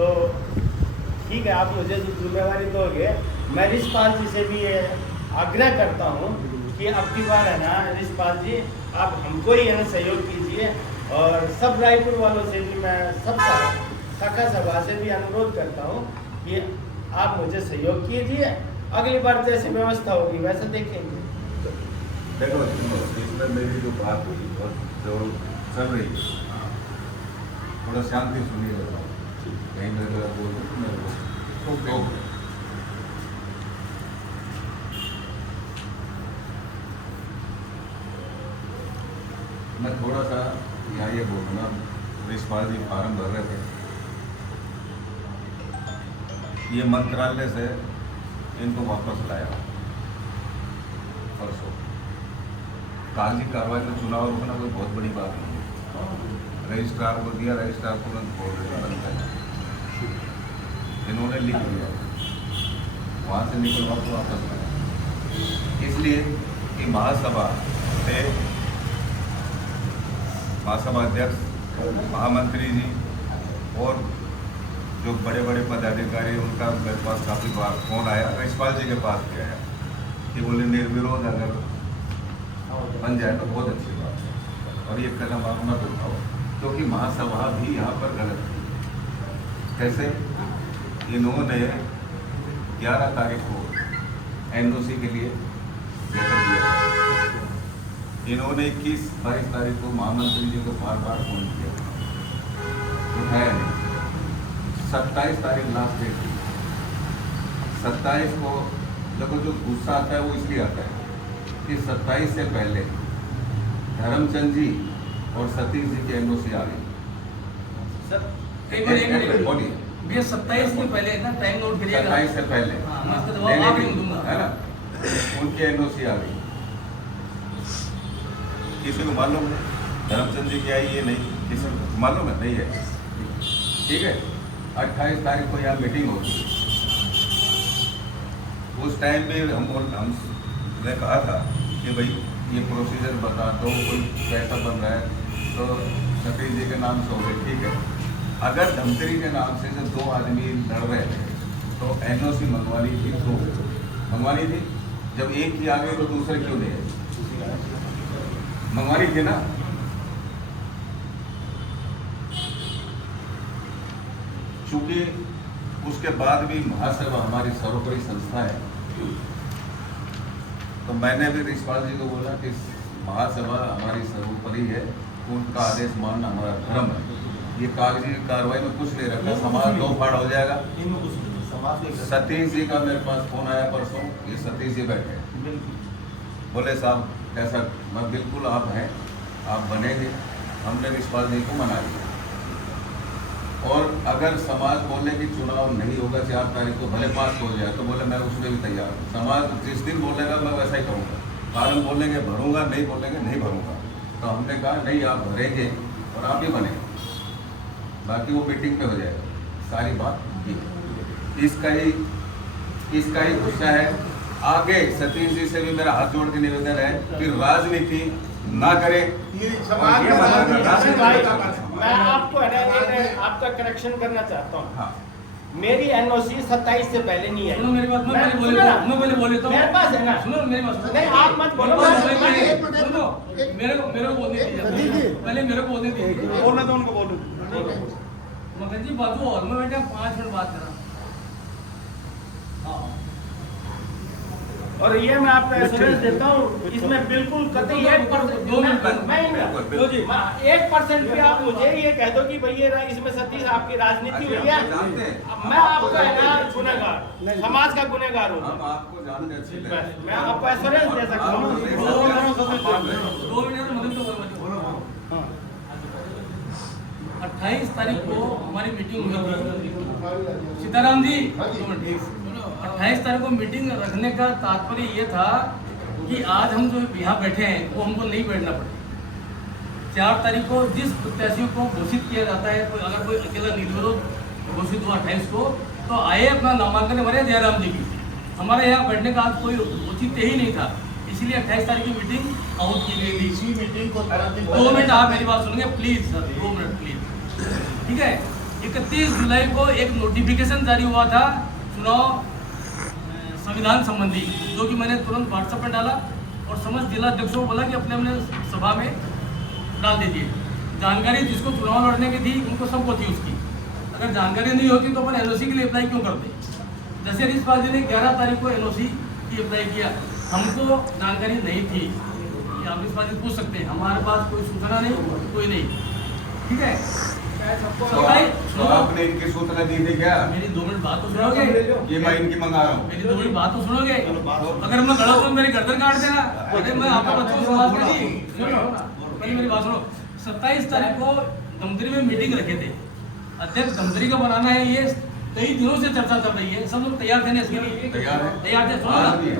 तो ठीक है, आप मुझे जो जिम्मेवारी दोगे, मैं रिशपाल जी से भी ये आग्रह करता हूँ कि अब की बार है ना रिशपाल जी, आप हमको ही है ना सहयोग कीजिए, और सब रायपुर वालों से भी मैं सब शाखा सभा से भी अनुरोध करता हूँ कि आप मुझे सहयोग कीजिए। अगली बार जैसी व्यवस्था होगी वैसे देखेंगे। देखो इसमें मेरी जो बात हुई और जो चल रही है, थोड़ा शांति सुनिएगा, कहीं मैं अगर बोल तो मैं थोड़ा सा यहाँ ये बोलूँगा। रिशपाल जी फार्म भर रहे थे, ये मंत्रालय से इनको वापस लाया परसों। कागजी कार्रवाई में चुनाव रोकना कोई बहुत बड़ी बात नहीं है। रजिस्ट्रार को दिया, रजिस्ट्रार तुरंत बोल रहे बंद कर, इन्होंने लिख दिया, वहाँ से निकलवा को वापस लाया। इसलिए कि महासभा से महासभा अध्यक्ष, महामंत्री जी और जो बड़े बड़े पदाधिकारी, उनका मेरे पास काफ़ी बार फोन आया। रिशपाल जी के पास गया है कि बोले निर्विरोध अगर बन जाए तो बहुत अच्छी बात है, और ये कदम आप मत उठाओ, क्योंकि महासभा भी यहाँ पर गलत थी। कैसे? इन्होंने 11 तारीख को NOC के लिए लेटर दिया, इन्होंने 21-22 तारीख को महामंत्री जी को बार फोन किया, उठाया नहीं। 27 तारीख लास्ट डेट थी। 27 को देखो, जो गुस्सा आता है वो इसलिए आता है कि 27 से पहले धर्मचंद जी और सतीश जी की NOC आ गई। बोलिए, भैया 27 के पहले ना टाइम नोट करिएगा। 27 से पहले है ना, उनकी NOC आ गई। किसी को मालूम है धर्मचंद जी की आई? ये नहीं, किसी को मालूम है? नहीं है। ठीक है, 28 तारीख को यहाँ मीटिंग होगी। उस टाइम पे हमने कहा था कि भाई ये प्रोसीजर बता दो, कोई पैसा बन रहा है तो सतीश जी के नाम से हो गए, ठीक है। अगर धमतरी के नाम से जो 2 आदमी लड़ रहे थे तो NOC मंगवानी थी, 2 मंगवानी थी। जब एक की आ गई तो दूसरे क्यों नहीं है? मंगवानी थी ना। चूंकि उसके बाद भी महासभा हमारी सर्वोपरि संस्था है, तो मैंने भी रिशपाल जी को बोला कि महासभा हमारी सर्वोपरि है, उनका आदेश मानना हमारा धर्म है। ये कागजी कार्रवाई में कुछ नहीं रखा, समाज दो फाड़ हो जाएगा। सतीश जी का मेरे पास फोन आया परसों, ये सतीश जी बैठे, बोले साहब कैसा? मैं बिल्कुल आप हैं, आप बनेंगे। हमने रिशपाल जी को मना लिया, और अगर समाज बोले कि चुनाव नहीं होगा 4 तारीख को, भले पास हो जाए, तो बोले मैं उसमें भी तैयार हूँ। समाज जिस दिन बोलेगा मैं वैसा ही करूँगा। फार्म बोलेंगे भरूंगा, नहीं बोलेंगे नहीं भरूंगा। तो हमने कहा नहीं, आप भरेंगे और आप ही बनेंगे, बाकी वो मीटिंग में हो जाएगा। सारी बात ये, इसका ही गुस्सा है। आगे सतीश जी से भी मेरा हाथ जोड़ के निवेदन है कि राजनीति ना करे। मैं आपको आपका करेक्शन करना चाहता हूँ। हाँ। मेरी NOC 27 से पहले नहीं आई। सुनो मेरी बात, मैं पहले बोले तो मेरे पास है ना। सुनो मेरी बात, नहीं आप मत बोलो, सुनो मेरे को बोलने दीजिए, पहले मेरे को बोलने दीजिए। बोलना तो उनको बोलो। मगन जी बाजू हॉल में बैठे 5 मिनट बात करा। हाँ, और ये मैं आपको एश्योरेंस देता हूँ, इसमें बिल्कुल कतई 1% 2 मिनट जी 1% भी आप मुझे ये कह दो कि भैया इसमें सतीश आपकी राजनीति हुई है, मैं आपका गुनहगार, समाज का गुनहगार हूँ। हम आपको जानते अच्छी लगती मैं आपको एश्योरेंस दे सकता हूँ। 2 मिनट मगन तो बोलो। 28 तारीख को हमारी मीटिंग हुई थी। सीताराम जी 28 तारीख को मीटिंग रखने का तात्पर्य ये था कि आज हम जो यहाँ बैठे हैं वो हमको नहीं बैठना पड़े। 4 तारीख को जिस प्रत्याशियों को घोषित किया जाता है, कोई अगर कोई अकेला निर्विरोध घोषित हुआ 28 को, तो आए अपना नामांकन भरे जयराम जी की। हमारे यहाँ बैठने का आज कोई औचित्य ही नहीं था, इसलिए 28 तारीख की मीटिंग आउट की गई थी। 2 मिनट आप मेरी बात सुनेंगे प्लीज सर, 2 मिनट प्लीज, ठीक है। 31 जुलाई को एक नोटिफिकेशन जारी हुआ था चुनाव संविधान संबंधी, जो कि मैंने तुरंत व्हाट्सएप पर डाला और समस्त जिलाध्यक्षों को बोला कि अपने अपने सभा में डाल दीजिए। जानकारी जिसको चुनाव लड़ने की थी उनको सबको थी उसकी, अगर जानकारी नहीं होती तो अपन एनओसी के लिए अप्लाई क्यों करते। जैसे रिश्पाल जी ने 11 तारीख को एनओसी की अप्लाई किया, हमको जानकारी नहीं थी। आप रिश्पाल जी पूछ सकते हैं, हमारे पास कोई सूचना नहीं, कोई नहीं, ठीक है। तो आपने इनकी सूचना दी थी क्या? मेरी 2 मिनट बात तो सुनोगे? ये मैं इनकी मंगा रहा हूँ। मेरी 2 मिनट बात तो सुनोगे? अगर मैं गलत हूँ मेरी गर्दन काट देना। अरे मैं आपका बच्चों को बात करी, पहले मेरी बात सुनो। 27 तारीख को धमतरी में मीटिंग रखे थे, अध्यक्ष धमतरी का बनाना है, ये कई दिनों से चर्चा चल रही है, सब लोग तैयार थे ना इसके लिए? तैयार थे।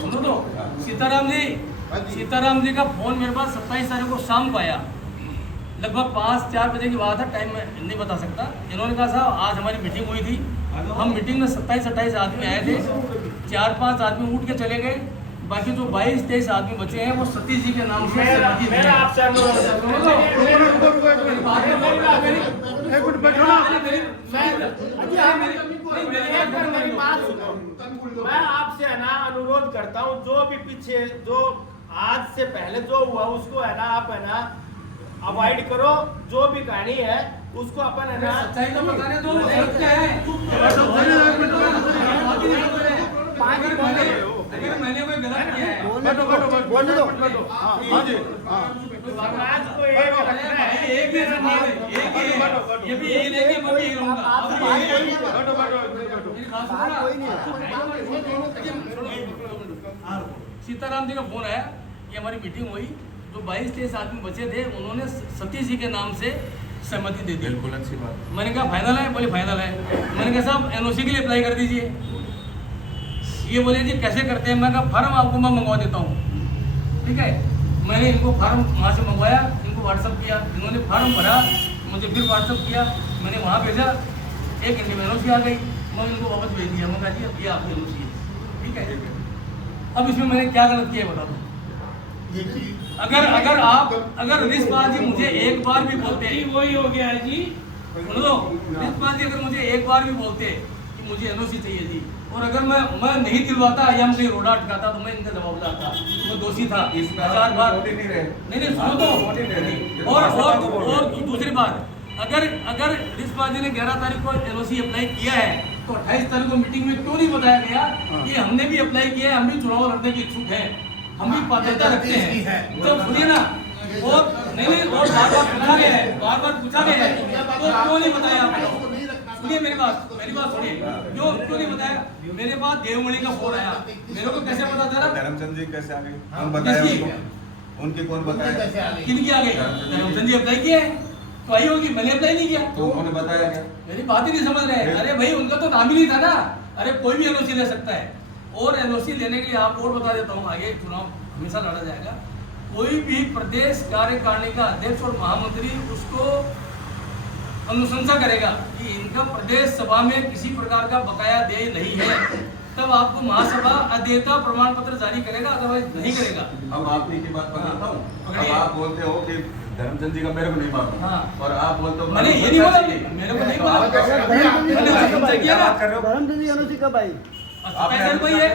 सुनो तो, सीताराम जी का फोन मेरे पास 27 तारीख को शाम को आया, लगभग 5-4 बजे की बात है, टाइम मैं नहीं बता सकता। इन्होंने कहा साहब आज हमारी मीटिंग हुई थी, हम मीटिंग में 27-28 आदमी आए थे, 4-5 आदमी उठ के चले गए, बाकी जो 22-23 आदमी बचे हैं वो सतीश जी के नाम से मैं आपसे है ना अनुरोध करता हूँ, जो भी पीछे जो आज से पहले जो हुआ उसको है ना आप है ना अवॉइड करो, जो भी कहानी है उसको अपन है ना सच्चाई तो बताने दो, क्या है। अगर मैंने कोई गलत किया है बोलने दो। समाज को एक रखना है, एक ही समाज है, एक ही, ये भी यही लेके मैं भी यही रहूंगा। सीताराम जी का फोन आया, ये हमारी मीटिंग हुई, जो 22-23 आदमी बचे थे उन्होंने सतीश जी के नाम से सहमति दे दी। बिल्कुल अच्छी बात। मैंने कहा फाइनल है? बोले फाइनल है। मैंने कहा साहब एनओसी के लिए अप्लाई कर दीजिए। ये बोले जी कैसे करते हैं? मैं कहा फार्म आपको मैं मंगवा देता हूँ, ठीक है। मैंने इनको फार्म वहाँ से मंगवाया, इनको व्हाट्सअप किया, इन्होंने फार्म भरा, मुझे फिर व्हाट्सअप किया, मैंने वहाँ भेजा, 1 घंटे में एनओसी आ गई, मैं इनको वापस भेज दिया। मैं कहा जी अब ये आपकी एनओसी है, ठीक है। अब इसमें मैंने क्या गलत किया बता दो। अगर रिश्पाल जी मुझे एक बार भी बोलते, वही हो गया है जी, सुन लो, रिश्पाल जी अगर मुझे एक बार भी बोलते कि मुझे एनओसी चाहिए जी, और अगर मैं नहीं दिलवाता या मुझे रोड़ा अटकाता तो मैं इनका जवाबदार था, मैं दोषी था। 1000 बार नहीं सुनो तो, और दूसरी बात, अगर रिश्पाल जी ने 11 तारीख को एनओसी अप्लाई किया है तो 28 तारीख को मीटिंग में क्यों नहीं बताया गया कि हमने भी अप्लाई किया है, हम भी चुनाव लड़ने के इच्छुक हैं, हम भी पात्रता रखते हैं। तो सुनिए ना, और नहीं और बार बार पूछा गया है, तो क्यों नहीं बताया आपको? सुनिए मेरी बात सुनिए, क्यों नहीं बताया? मेरे पास देवमणि का फोन आया, मेरे को कैसे पता चला? धर्मचंद जी कैसे आ गए? कौन बताया उनको? उनकी कौन बताया? किनकी आ गई? धर्मचंद जी अप्लाई किए तो आई होगी, मैंने अप्लाई नहीं किया। तो उन्होंने बताया क्या? मेरी बात ही नहीं समझ रहे। अरे भाई उनका तो नाम ही नहीं था ना। अरे कोई भी एनओसी ले सकता है, और एनओसी लेने के लिए आप और बता देता हूँ, आगे चुनाव हमेशा लड़ा जाएगा। कोई भी प्रदेश कार्यकारिणी का अध्यक्ष और महामंत्री उसको अनुशंसा करेगा कि इनका प्रदेश सभा में किसी प्रकार का बकाया देय नहीं है, तब आपको महासभा अदेयता प्रमाण पत्र जारी करेगा, अदरवाइज नहीं करेगा। अब आपने की बात पकड़ता हूँ, अब आप बोलते हो कि धर्मचंद जी का मेरे को नहीं मालूम, हाँ। और आप बोलते हो मैंने ये नहीं बोला, मेरे को नहीं बोला। धर्मचंद जी एनओसी कब आई? 27 तारीख को ही है।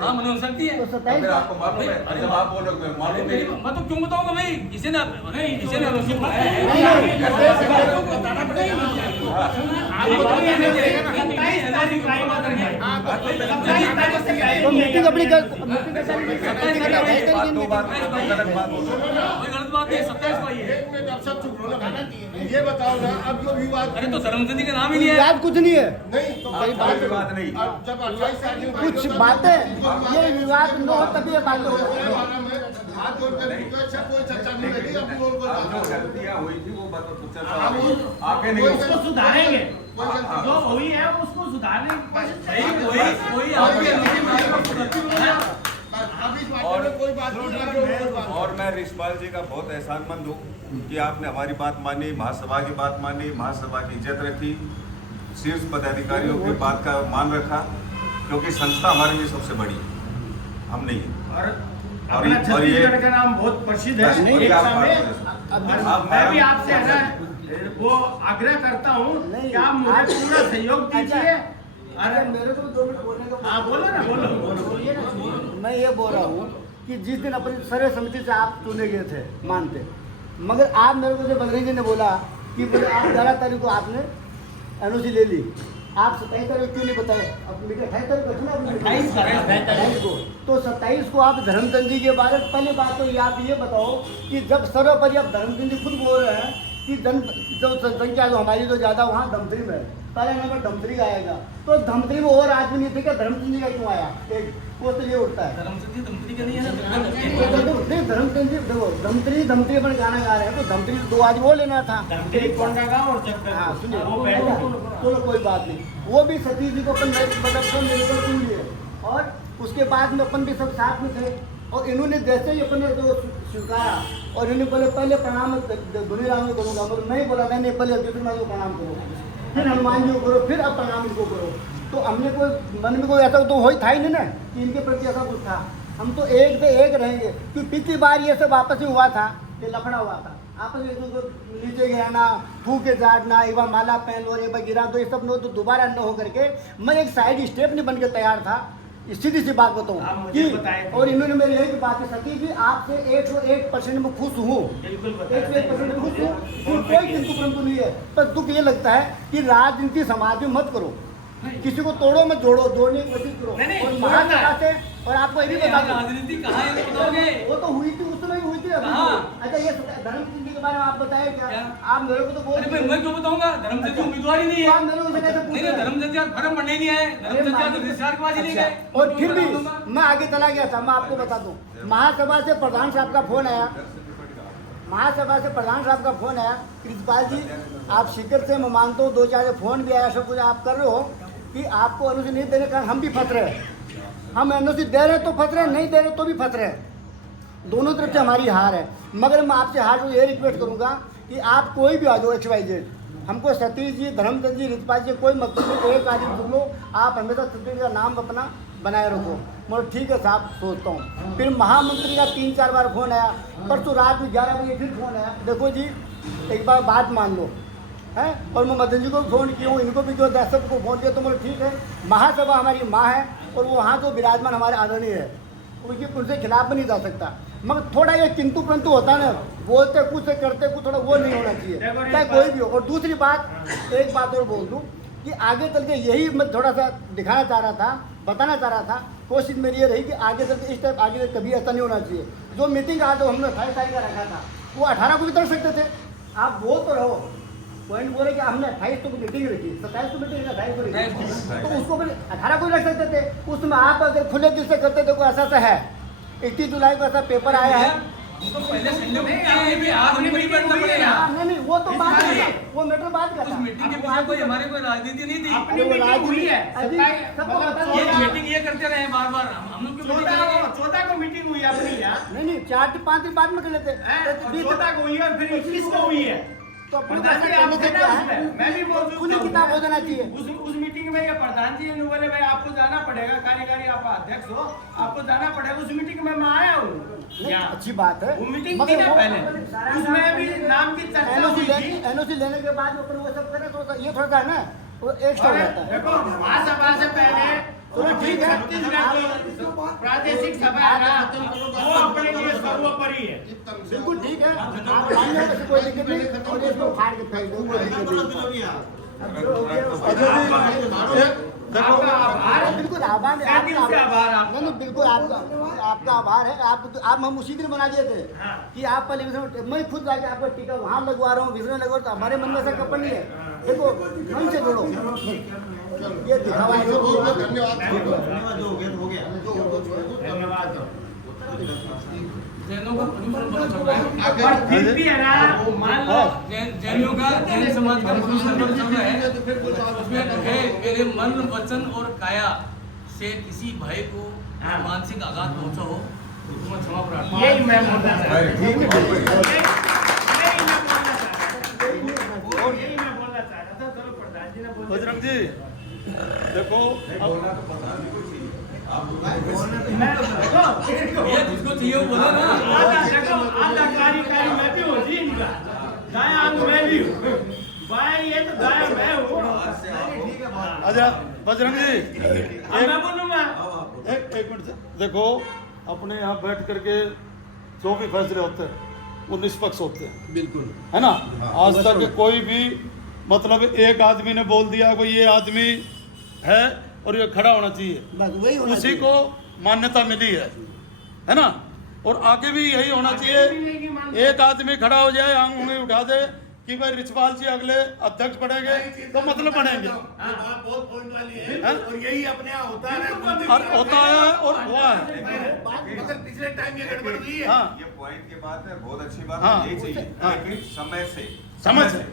हाँ मैंने हो सकती है। तो 27 आपको मालूम है? अरे जब आप बोलोगे मालूम मेरी नहीं। मैं तो क्यों बताऊंगा भाई, इसे ना एनओसी बनाया है। बताना पड़ेगा। तो मीटिंग अपनी गलत बात है, 27 को ही है। ये बताओ ना, अब जो विवाद, अरे तो धर्मचंद जी का नाम ही नहीं है। याद कुछ नहीं है, नहीं तो कोई बात नहीं। अब जब 28 आदमी कुछ बातें ये विवाद न हो तभी ये बातें होती हाथ जोड़कर कोई चर्चा नहीं लगी। अपनी ओर को जो गलतियां हुई थी वो बात तो चर्चा हम आगे नहीं उसको सुधारेंगे, कोई गलती जो हुई है उसको सुधारने की कोशिश कोई आपके एनओसी में अब इस बात में कोई बात नहीं। और मैं रिश्पाल जी का बहुत एहसानमंद हूँ कि आपने हमारी बात मानी, महासभा की बात मानी, महासभा की इज्जत रखी, शीर्ष पदाधिकारियों की बात का मान रखा, क्योंकि संस्था हमारे लिए सबसे बड़ी है, हम नहीं है। और अपना छत्तीसगढ़ का नाम बहुत प्रसिद्ध है। एक समय मैं भी आपसे है ना वो आग्रह करता हूँ नहीं, कि आप मुझे आप- पूरा सहयोग दीजिए। अरे मेरे को 2 मिनट बोलने का हाँ बोलो ना, बोलो। मैं ये बोल रहा हूँ कि जिस दिन अपनी सर्व समिति से आप चुने गए थे मानते, मगर आप मेरे को जो बजरंग जी ने बोला कि बोले आप 11 तारीख को आपने एनओसी ले ली, आप 27 तारीख क्यों नहीं बताए? अब 28 तारीख को ना, 28 को, तो 27 को आप धर्मचंद जी के बारे में पहली बात तो ये आप ये बताओ कि जब सर्वोपरि आप धर्मचंद जी खुद बोल रहे हैं कि जो संख्या जो हमारी जो ज़्यादा वहाँ धमतरी में है, पहले नंबर धमतरी का आएगा, तो धमतरी में और आदमी नहीं थे क्या? धर्मचंद जी का क्यों आया? एक वो तो ये उठता है धर्मचंद जी धमतरी के नहीं है ना, नहीं धर्मचंद जी देखो धमतरी अपन गाना गा रहे हैं तो धमतरी 2 आज वो लेना था। धमतरी कोंडागांव और चक्कर। हाँ सुनिए, वो बैठ चलो कोई बात नहीं, वो भी सतीश जी को अपन मतलब फोन लेकर सुन लिए और उसके बाद में अपन भी सब साथ में थे और इन्होंने जैसे ही अपने जो स्वीकारा और इन्होंने बोले पहले प्रणाम धुनीराम को करूँगा, मतलब नहीं बोला नहीं पहले अभ्युदय को प्रणाम करो, फिर हनुमान जी को करो, फिर अब प्रणाम इनको करो। तो हमने कोई मन में कोई ऐसा तो हो ही था ही नहीं ना कि इनके प्रति ऐसा कुछ था, हम तो एक से एक रहेंगे। क्योंकि पिछली बार ये सब आपस में हुआ था, ये लफड़ा हुआ था आपस में, नीचे गिराना, फूके झाड़ना, एक बार माला पहन लो, एक बार गिरा दो, ये सब नो तो दोबारा न हो करके मैं एक साइड स्टेप नहीं बन के तैयार था। सीधी सी बात आप बताऊँ मुझे कि बताएं। और इन्होंने मेरी यही बात है सतीश जी आपसे 101% में खुश हूँ, बिल्कुल 101% में खुश हूँ, कोई किंतु परंतु नहीं है। पर दुख ये लगता है कि राजनीति समाज में मत करो, किसी को तोड़ो मत, जोड़ने की कोशिश करो। नहीं, और जोड़ना महासभा है। से और आपको ये भी बता दूं, राजनीति कहाँ है ये बताओगे? वो तो हुई थी उस समय हुई थी अभी। हाँ। अच्छा ये धर्मचंद जी के बारे में आप बताए क्या? क्या? आप मेरे को तो बोल अरे भाई मैं क्यों बताऊंगा? धर्मचंद जी उम्मीदवार ही नहीं तो आप है। मेरे को कैसे पूछ नहीं रहे हैं? धर्मचंद जी आज फर्म बनने ही नहीं आए, धर्मचंद जी आज तो विचारबाजी नहीं गए। अच्छा, और फिर भी मैं आगे चला गया था, मैं आपको बता दूं, महासभा से प्रधान साहब का फोन आया, महासभा से प्रधान साहब का फोन आया, कृष्णपाल जी आप शिखर से मैं मानता हूँ 2-4 फोन भी आया, सब कुछ आप कर रहे हो कि आपको एनओसी नहीं देने के कारण हम भी फंस रहे हैं, हम एनओसी दे रहे तो फंस रहे, नहीं दे रहे तो भी फंस रहे, दोनों तरफ से हमारी हार है। मगर मैं आपसे हार को ये रिक्वेस्ट करूँगा कि आप कोई भी आ जाओ XYZ, हमको सतीश जी, धर्मचंद जी, रितपाल जी कोई मतलब नहीं, एक आदमी चुन लो, आप हमेशा सतीश का नाम अपना बनाए रखो। मतलब ठीक है साहब, सोचता हूँ। फिर महामंत्री का 3-4 बार फोन आया, परसों रात में 11 बजे फिर फोन आया, देखो जी एक बार बात मान लो है, और मैं मदन जी को फ़ोन किया हूँ, इनको भी जो दर्शक को फ़ोन किया, तो मतलब ठीक है, महासभा हमारी माँ है और वो वहाँ जो विराजमान हमारे आदरणीय है, उनसे खिलाफ भी नहीं जा सकता, मगर थोड़ा ये किंतु परंतु होता है ना, बोलते कुछ से करते कुछ, थोड़ा वो नहीं होना चाहिए, चाहे कोई भी हो। और दूसरी बात, एक बात और बोल दूँ कि आगे चल के यही मैं थोड़ा सा दिखाना चाह रहा था, बताना चाह रहा था, कोशिश मेरी ये रही कि आगे चल के इस टाइप आगे कभी ऐसा नहीं होना चाहिए। जो मीटिंग आज हमने 28 तारीख का रखा था वो 18 को भी कर सकते थे, आप बोल तो रहो, पॉइंट बोले कि हमने 28 को मीटिंग रखी, 27 को मीटिंग 28 को रखी, तो उसको भी 18 को भी रख सकते थे। उसमें आप अगर खुले दिल से करते थे, कोई ऐसा सा है 31 जुलाई को ऐसा पेपर आया है, हमको पहले संडे को आए भी आज हमको नहीं बैठना पड़ेगा। नहीं वो तो बात है, वो मैटर बात का उस था। मीटिंग के पीछे कोई हमारे कोई राजनीति नहीं थी। अपनी मीटिंग हुई है, अभी सबको पता ये है। मीटिंग ये करते रहे बार बार, हम लोग क्यों मीटिंग करेंगे? 14 को मीटिंग हुई अपनी यहाँ, नहीं 4 से 5 दिन बाद में कर लेते, 14 को हुई है और फिर 21 को हुई है। तो अपने प्रधान जी आप थे ना उसमें, मैं भी मौजूद खुली था किताब हो उसमें। जाना चाहिए। उस मीटिंग में ये प्रधान जी ने बोले भाई आपको जाना पड़ेगा, कार्यकारी आप अध्यक्ष हो, आपको जाना पड़ेगा। उस मीटिंग में मैं आया हूँ नहीं, यहाँ। अच्छी बात है। वो मीटिंग मगर थी ना वो- पहले, उसमें भी नाम की चर्चा हुई थी। एनओसी लेने के बाद अपन वो सब करे तो ये थोड़ा है ना, वो एक्स्ट्रा हो अरे जाता है। देखो महासभा से पहले चलो ठीक है। छत्तीसगढ़ की प्रादेशिक सभा है ना, वो अपने लिए सर्वोपरि है। बिल्कुल ठीक है, आप मानिए वैसे कोई दिक्कत नहीं, और इसको फाड़ के फेंक दो, कोई दिक्कत नहीं। आपका आभार है। बिल्कुल आभार है, क्या दिल से आभार आपका? नहीं बिल्कुल आपका आभार है। आप हम उसी दिन बना दिए थे हाँ। कि आप पहले मैं खुद जाके आपका टीका वहाँ लगवा रहा हूँ, विजय लगवा, तो हमारे मन में ऐसा कपड़ नहीं है। देखो मन से जोड़ो, ये दिखावा है। धन्यवाद। जैनों का प्रदूषण बहुत चल रहा है। पर फिर भी है ना, मान लो जैनियों का, जैन समाज का प्रदूषण बहुत चल रहा है। उसमें है मेरे मन, वचन और काया से किसी भाई को मानसिक आघात पहुंचा हो तो मैं क्षमा प्रार्थना। यही मैं बोलना चाहता हूँ। ठीक है, बिल्कुल। यही मैं बोलना चाहता था। और यही मैं बोलना चाह रहा था। चलो प्रधान जी ने बोल दिया। बजरंग जी देखो बोलना तो प्रधान जी को चाहिए, आप मैं देखो ये जिसको चाहिए वो बोले ना। आधा देखो, आधा कार्यकारी मैं भी हूँ जी इनका। दाया हाथ मैं भी हूँ, बाया ये तो दाया मैं हूँ। अच्छा बजरंग जी अब मैं बोलूँगा। एक मिनट देखो, अपने यहाँ बैठ करके जो भी फैसले होते हैं वो निष्पक्ष होते हैं, बिल्कुल है ना। आज तक कोई भी मतलब एक आदमी ने बोल दिया कोई ये आदमी है और ये खड़ा होना चाहिए, बस वही होना उसी चाहिए। को मान्यता मिली है ना। और आगे भी यही होना चाहिए, एक आदमी खड़ा हो जाए आंख उंगली उठा दे कि भाई रिचपाल जी अगले अध्यक्ष बनेंगे तो मतलब बनेंगे, बात बहुत पॉइंट वाली है हैं? और यही अपने यहाँ होता है और होता है और हुआ है। मगर पिछले टाइम ये गड़बड़ हुई है। हाँ ये पॉइंट की बात है, बहुत अच्छी बात हाँ। है, यही चाहिए। हाँ। लेकिन समय से समझ से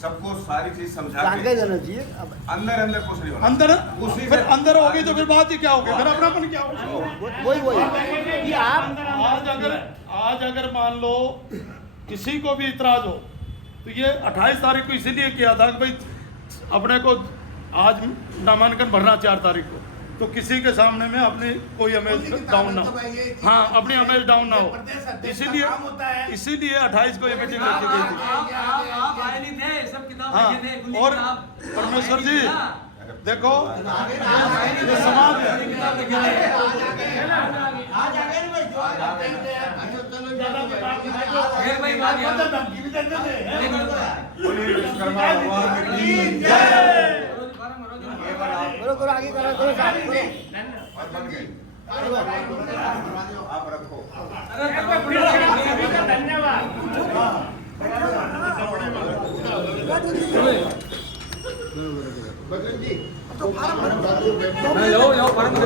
सबको सारी चीज समझा जानकारी के देना चाहिए। अब अंदर अंदर कुछ नहीं होना। अंदर उसी फिर से- अंदर होगी तो फिर बात ही क्या होगी, फिर अपनापन क्या होगा। वही ये आप आज अगर मान लो किसी को भी इतराज हो तो ये 28 तारीख को इसीलिए किया था कि भाई अपने को आज नामांकन भरना 4 तारीख को, तो किसी के सामने में अपनी कोई इमेज डाउन ना हो, हाँ अपनी इमेज डाउन ना हो, इसीलिए 28 को ये मीटिंग रखी गई थी। आप आए नहीं थे, सब किताब हाँ लिखे थे, गुल्ली और किताब। परमेश्वर जी देखो ये समाज है, किताब लिखे थे। फिर भाई बात याद बोलिए विश्वकर्मा भगवान की करो आगे करो करो साहब, करो। और बन गई। आप रखो। धन्यवाद। बजरंग जी लो, फार्म